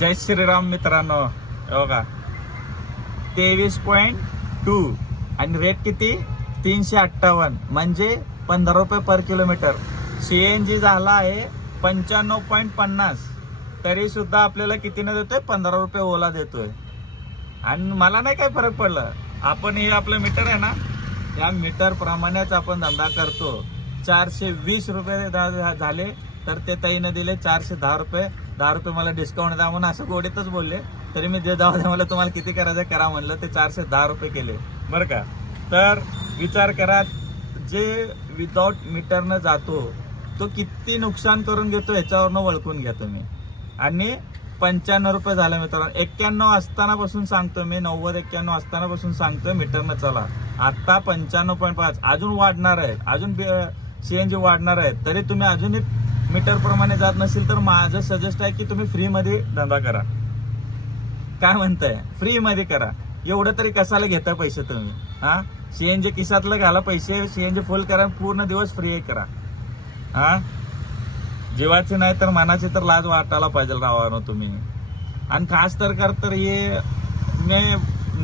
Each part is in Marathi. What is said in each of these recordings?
जय श्रीराम मित्रांनो, बघा 23.2 आणि रेट किती 358 म्हणजे 15 रुपये पर किलोमीटर. CNG झाला आहे 95.50 तरी सुद्धा आपल्याला कितीने देतोय 15 रुपये ओला देतोय. आणि मला नाही काय फरक पडलं. आपण हे आपलं मीटर आहे ना, या मीटर प्रमाणेच आपण धंदा करतो. 420 रुपये झाले तर ते ताईने दिले 410 रुपये. 10 रुपये मला डिस्काउंट द्या म्हणून असं गोडीतच बोलले. तरी मी जे जाऊ द्या मला तुम्हाला किती करायचं करा म्हणलं. ते 410 रुपये केले बरं का. तर विचार करा, जे विदाउट मीटरनं जातो तो किती नुकसान करून घेतो ह्याच्यावरनं ओळखून घ्या तुम्ही. आणि 95 रुपये झाले मित्रांनो. 91 असतानापासून सांगतोय मी, 90-91 असतानापासून सांगतोय मीटरनं चला. आता 95.5 अजून वाढणार आहे, अजून CNG वाढणार आहे. तरी तुम्ही अजूनही मीटर प्रमाणे जात नसेल तर माझं सजेस्ट आहे की तुम्ही फ्रीमध्ये धंदा करा. काय म्हणताय, फ्रीमध्ये करा. एवढं तरी कशाला घेता पैसे तुम्ही? हा, CNG खिशातलं घाला पैसे, CNG फुल करा, पूर्ण दिवस फ्री करा. हा, जीवाची नाही तर मनाची तर लाज वाटायला पाहिजे रावानो तुम्ही. आणि खास तर हे मी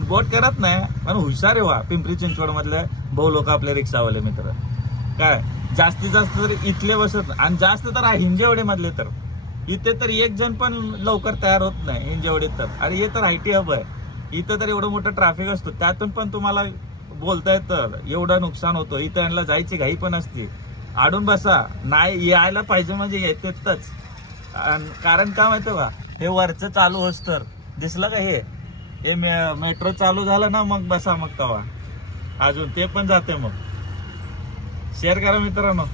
बोट करत नाही, पण हुशार आहे वा पिंपरी चिंचवड मधले भाऊ लोक आपले रिक्षावाले मित्र. काय जास्तीत जास्त तर इथले बसत, आणि जास्त तर हिंजेवडे मधले तर इथे तर एक जण पण लवकर तयार होत नाही हिंजेवडे तर. अरे हे तर IT हब आहे, इथं तर एवढं मोठं ट्रॅफिक असतो, त्यातून पण तुम्हाला बोलता येतं एवढं नुकसान होतं. इथं यांना जायची घाई पण असते. आडून बसा, नाही यायला पाहिजे म्हणजे येतेच. कारण काय माहिती का, हे वरचं चालू होस तर दिसलं का, हे मेट्रो चालू झालं ना मग बसा, मग तवा अजून ते पण जाते. मग शेअर करा मित्रांनो.